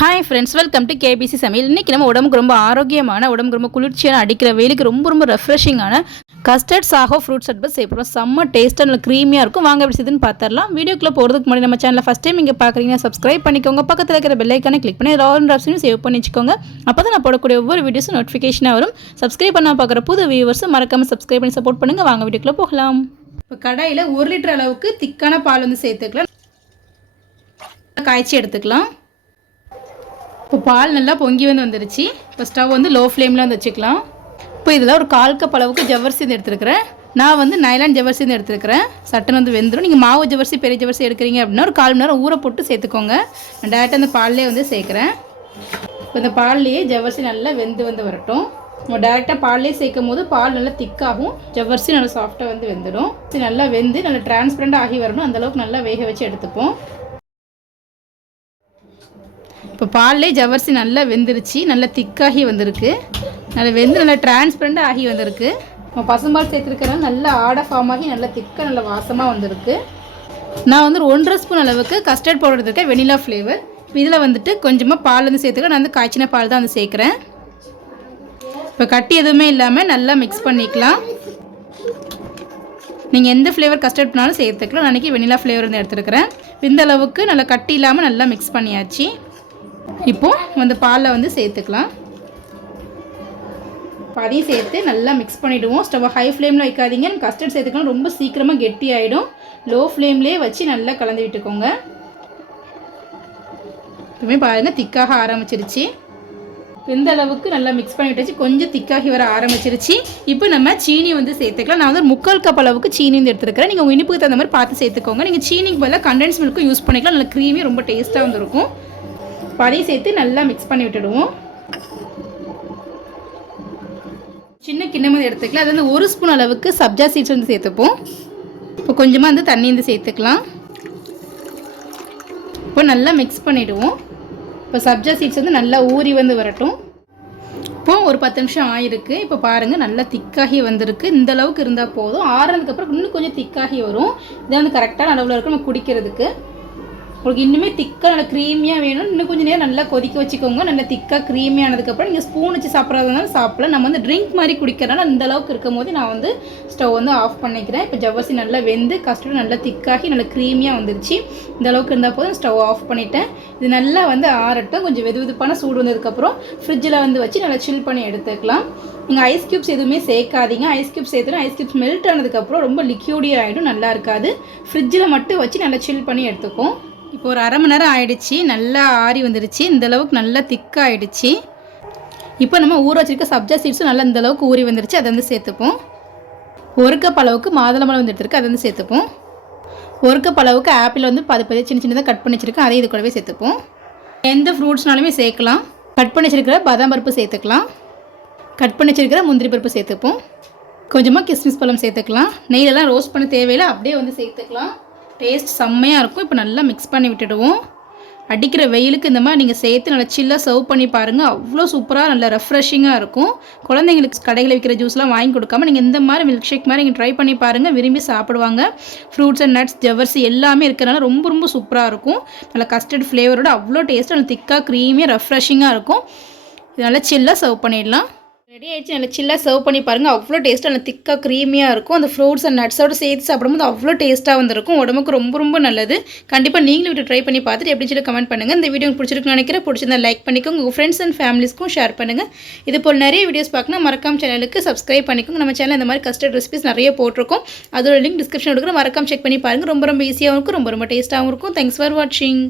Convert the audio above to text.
Hi friends welcome to KBC சமையல் இன்றைக்கி நம்ம உடம்புக்கு ரொம்ப ஆரோக்கியமான உடம்புக்கு ரொம்ப குளிர்ச்சியான அடிக்கிற வெயிலுக்கு ரொம்ப ரொம்ப ரெஃப்ரெஷிங்கான கஸ்டர்ட் சாகோ ஃப்ரூட் சர்பத் செய்யப்படும் செம்ம டேஸ்ட்டாக நல்ல க்ரீமியாக இருக்கும். வாங்க எப்படி செய்துன்னு பார்த்துடலாம். வீடியோக்குள்ளே போகிறதுக்கு முன்னாடி நம்ம சேனலில் ஃபஸ்ட் டைம் இங்கே பார்க்குறீங்கன்னா சப்ஸ்கிரைப் பண்ணிக்கோங்க. பக்கத்தில் இருக்கிற பெல்லைக்கானே கிளிக் பண்ணி ராவல் ஆப்ஷனும் சேவ் பண்ணி வச்சுக்கோங்க. அப்போ தான் நான் போடக்கூடிய ஒவ்வொரு வீடியோஸும் நோட்டிஃபிகேஷனாக வரும். சப்ஸ்கிரைப் பண்ணால் பார்க்குற புது வியூவர்ஸும் மறக்காமல் சப்ஸ்கிரைப் பண்ணி சப்போர்ட் பண்ணுங்கள் வாங்க வீடியோக்குள்ளே போகலாம். இப்போ கடாயில் ஒரு லிட்டர் அளவுக்கு திக்கான பால் வந்து சேர்த்துக்கலாம். காய்ச்சி எடுத்துக்கலாம். இப்போ பால் நல்லா பொங்கி வந்து வந்துருச்சு. இப்போ ஸ்டவ் வந்து லோ ஃப்ளேமில் வந்து வச்சுக்கலாம். இப்போ இதில் ஒரு கால் கப் அளவுக்கு ஜவ்வரிசி வந்து எடுத்துருக்கிறேன். நான் வந்து நைலான் ஜவர்சி வந்து எடுத்துருக்கிறேன். சட்டன் வந்து வெந்துடும் நீங்கள் மாவு ஜவர்சி பெரிய ஜவர்சி எடுக்கிறீங்க அப்படின்னா ஒரு கால் மணி நேரம் ஊற போட்டு சேர்த்துக்கோங்க. நான் டேரெக்டாக அந்த பால்லே வந்து சேர்க்குறேன். இப்போ இந்த பால்லையே ஜவ்வரிசி நல்லா வெந்து வந்து வரட்டும். நம்ம டேரெக்டாக பால்லே சேர்க்கும் போது பால் நல்லா திக்காகும். ஜவ்வரிசி நல்லா சாஃப்டாக வந்து வெந்துடும். நல்லா வெந்து நல்லா டிரான்ஸ்பரண்ட் ஆகி வரணும். அந்தளவுக்கு நல்லா வேக வச்சு எடுத்துப்போம். இப்போ பால்லே ஜவ்வரிசி நல்லா வெந்துருச்சு நல்லா திக்காகி வந்திருக்கு. நல்லா வெந்து நல்லா டிரான்ஸ்பரண்ட்டாக ஆகி வந்திருக்கு. நம்ம பசும்பால் சேர்த்துருக்கிறனால நல்லா ஆடை ஃபார்ம் ஆகி நல்லா திக்காக நல்லா வாசமாக வந்திருக்கு. நான் வந்து ஒன்றரை ஸ்பூன் அளவுக்கு கஸ்டர்ட் பவுடர் எடுத்துருக்கேன் வெனிலா ஃப்ளேவர் இதில் வந்துட்டு கொஞ்சமாக பால் வந்து சேர்த்துக்க நான் வந்து காய்ச்சின பால் தான் வந்து சேர்க்குறேன். இப்போ கட்டி எதுவுமே இல்லாமல் நல்லா மிக்ஸ் பண்ணிக்கலாம். நீங்கள் எந்த ஃப்ளேவர் கஸ்டர்ட் பண்ணாலும் சேர்த்துக்கலாம். நான் அன்றைக்கி வெனிலா ஃப்ளேவர் வந்து எடுத்துருக்கிறேன். இந்த அளவுக்கு நல்லா கட்டி இல்லாமல் நல்லா மிக்ஸ் பண்ணியாச்சு. இப்போது அந்த பாலில் வந்து சேர்த்துக்கலாம். அதையும் சேர்த்து நல்லா மிக்ஸ் பண்ணிவிடுவோம் ஸ்டவ் ஹை ஃப்ளேமில் வைக்காதீங்க. கஸ்டர்ட் சேர்த்துக்கலாம். ரொம்ப சீக்கிரமாக கெட்டி ஆகிடும் லோ ஃப்ளேம்லேயே வச்சு நல்லா கலந்து விட்டுக்கோங்க. இப்போமே பாருங்கள் திக்காக ஆரம்பிச்சிருச்சு. எந்த அளவுக்கு நல்லா மிக்ஸ் பண்ணிட்டு கொஞ்சம் திக்காகி வர ஆரம்பிச்சிருச்சு. இப்போ நம்ம சீனி வந்து சேர்த்துக்கலாம். நான் வந்து முக்கால் கப் அளவுக்கு சீனி வந்து எடுத்துருக்கிறேன். நீங்கள் இனிப்புக்கு தகுந்த மாதிரி பார்த்து சேர்த்துக்கோங்க. நீங்கள் சீனிக்கு பதிலாக கண்டென்ஸ் மில்க்கும் யூஸ் பண்ணிக்கலாம். நல்லா க்ரீமி ரொம்ப டேஸ்ட்டாக வந்துருக்கும். பதையும் சேர்த்து நல்லா மிக்ஸ் பண்ணி விட்டுடுவோம். சின்ன கிண்ணம் வந்து எடுத்துக்கலாம். அது வந்து ஒரு ஸ்பூன் அளவுக்கு சப்ஜா சீட்ஸ் வந்து சேர்த்துப்போம். இப்போ கொஞ்சமாக வந்து தண்ணி வந்து சேர்த்துக்கலாம். இப்போ நல்லா மிக்ஸ் பண்ணிவிடுவோம் இப்போ சப்ஜா சீட்ஸ் வந்து நல்லா ஊறி வந்து வரட்டும். இப்போ ஒரு பத்து நிமிஷம் ஆயிருக்கு. இப்போ பாருங்கள் நல்லா திக்காகி வந்திருக்கு. இந்த அளவுக்கு இருந்தால் போதும். ஆறுனதுக்கப்புறம் இன்னும் கொஞ்சம் திக்காகி வரும். இதை வந்து கரெக்டான அளவில் இருக்கும் நம்ம குடிக்கிறதுக்கு. உங்களுக்கு இன்னுமே திக்காக நல்லா க்ரீமியாக வேணும். இன்னும் கொஞ்சம் நேரம் நல்லா கொதிக்க வச்சுக்கோங்க. நல்லா திக்காக க்ரீமியானதுக்கப்புறம் நீங்கள் ஸ்பூன் வச்சு சாப்பிட்றதுனால சாப்பிடலாம். நம்ம வந்து ட்ரிங்க் மாதிரி குடிக்கிறனால இந்த அளவுக்கு இருக்கும் போது நான் வந்து ஸ்டவ் வந்து ஆஃப் பண்ணிக்கிறேன். இப்போ ஜவ்வரிசி நல்லா வெந்து கஸ்டர்டு நல்லா திக்காகி நல்லா க்ரீமியாக வந்துருச்சு. இந்த அளவுக்கு இருந்தால் போதும் ஸ்டவ் ஆஃப் பண்ணிவிட்டேன் இது நல்லா வந்து ஆறட்டும். கொஞ்சம் வெது வெதுப்பான சூடு வந்ததுக்கப்புறம் ஃப்ரிட்ஜில் வந்து வச்சு நல்லா சில் பண்ணி எடுத்துக்கலாம். நீங்கள் ஐஸ் க்யூப்ஸ் எதுவுமே சேர்க்காதீங்க. ஐஸ் க்யூப்ஸ் சேர்த்துனா ஐஸ் க்யூப்ஸ் மெல்ட் ஆனதுக்கப்புறம் ரொம்ப லிக்யூடியாக ஆகிடும் நல்லா இருக்காது. ஃப்ரிட்ஜில் மட்டும் வச்சு நல்லா சில் பண்ணி எடுத்துக்கும் இப்போ ஒரு அரை மணி நேரம் ஆயிடுச்சு நல்லா ஆறி வந்துடுச்சு இந்தளவுக்கு நல்லா திக்காக ஆயிடுச்சு. இப்போ நம்ம ஊற வச்சிருக்க சப்ஜா சீட்ஸும் நல்லா இந்தளவுக்கு ஊறி வந்துருச்சு அதை வந்து சேர்த்துப்போம். ஒரு கப் அளவுக்கு மாதுளம்பழம் வந்து எடுத்துருக்கு அதை வந்து சேர்த்துப்போம். ஒரு கப் அளவுக்கு ஆப்பிள் வந்து பது பதி சின்ன சின்னதாக கட் பண்ணி வச்சுருக்கேன் அதையும் இது கூடவே சேர்த்துப்போம். எந்த ஃப்ரூட்ஸ்னாலுமே சேர்க்கலாம். கட் பண்ணி வச்சுருக்கிற பாதாம் பருப்பு சேர்த்துக்கலாம். கட் பண்ணி வச்சுருக்கிற முந்திரி பருப்பு சேர்த்துப்போம். கொஞ்சமாக கிஸ்மிஸ் பழம் சேர்த்துக்கலாம். நெய்லெல்லாம் ரோஸ்ட் பண்ண தேவையில்லை அப்படியே வந்து சேர்த்துக்கலாம். டேஸ்ட் செம்மையாக இருக்கும். இப்போ நல்லா மிக்ஸ் பண்ணி விட்டுடுவோம். அடிக்கிற வெயிலுக்கு இந்த மாதிரி நீங்கள் சேர்த்து நல்லா சில்லாக சர்வ் பண்ணி பாருங்கள் அவ்வளோ சூப்பராக நல்லா ரெஃப்ரெஷிங்காக இருக்கும். குழந்தைங்களுக்கு கடையில் விற்கிற ஜூஸ்லாம் வாங்கி கொடுக்காம நீங்கள் இந்த மாதிரி மில்க் ஷேக் மாதிரி நீங்கள் ட்ரை பண்ணி பாருங்கள் விரும்பி சாப்பிடுவாங்க. ஃப்ரூட்ஸ் அண்ட் நட்ஸ் ஜவர்சி எல்லாமே இருக்கிறனால ரொம்ப ரொம்ப சூப்பராக இருக்கும். நல்லா கஸ்டர்ட் ஃப்ளேவரோட அவ்வளோ டேஸ்ட்டு நல்லா திக்காக க்ரீமியாக ரெஃப்ரெஷிங்காக இருக்கும். இது நல்லா சில்லாக சர்வ் பண்ணிடலாம். ரெடி ஆகிடுச்சு நல்லா சில்லாக சர்வ் பண்ணி பாருங்கள் அவ்வளோ டேஸ்ட்டாக நல்லா திக்காக க்ரீமியாக இருக்கும். அந்த ஃப்ரூட்ஸ் அண்ட் நட்ஸோடு சேர்த்து சாப்பிடும்போது அவ்வளோ டேஸ்ட்டாக வந்திருக்கும். உடம்புக்கு ரொம்ப ரொம்ப நல்லது. கண்டிப்பாக நீங்களும் விட்டு ட்ரை பண்ணி பார்த்துட்டு எப்படி சொல்லி கமெண்ட் பண்ணுங்கள் இந்த வீடியோ பிடிச்சிருக்குன்னு நினைக்கிறேன். பிடிச்சிருந்தா லைக் பண்ணிக்கோங்க. உங்கள் ஃப்ரெண்ட்ஸ் அண்ட் ஃபேமிலிஸ்க்கும் ஷேர் பண்ணுங்கள் இது போல் நிறைய வீடியோஸ் பார்க்கணும் மறக்காம சேனலுக்கு சப்ஸ்கிரைப் பண்ணிக்கோங்க. நம்ம சேனல் இந்த மாதிரி கஸ்டர்ட் ரெசிபிஸ் நிறைய போட்டிருக்கோம். அதோட லிங்க் டிஸ்கிரிப்ஷன் கொடுக்குற மறக்காம செக் பண்ணி பாருங்கள் ரொம்ப ரொம்ப ஈஸியாகவும் இருக்கும். ரொம்ப ரொம்ப டேஸ்ட்டாகவும் இருக்கும். தேங்க்ஸ் ஃபார் வாட்சிங்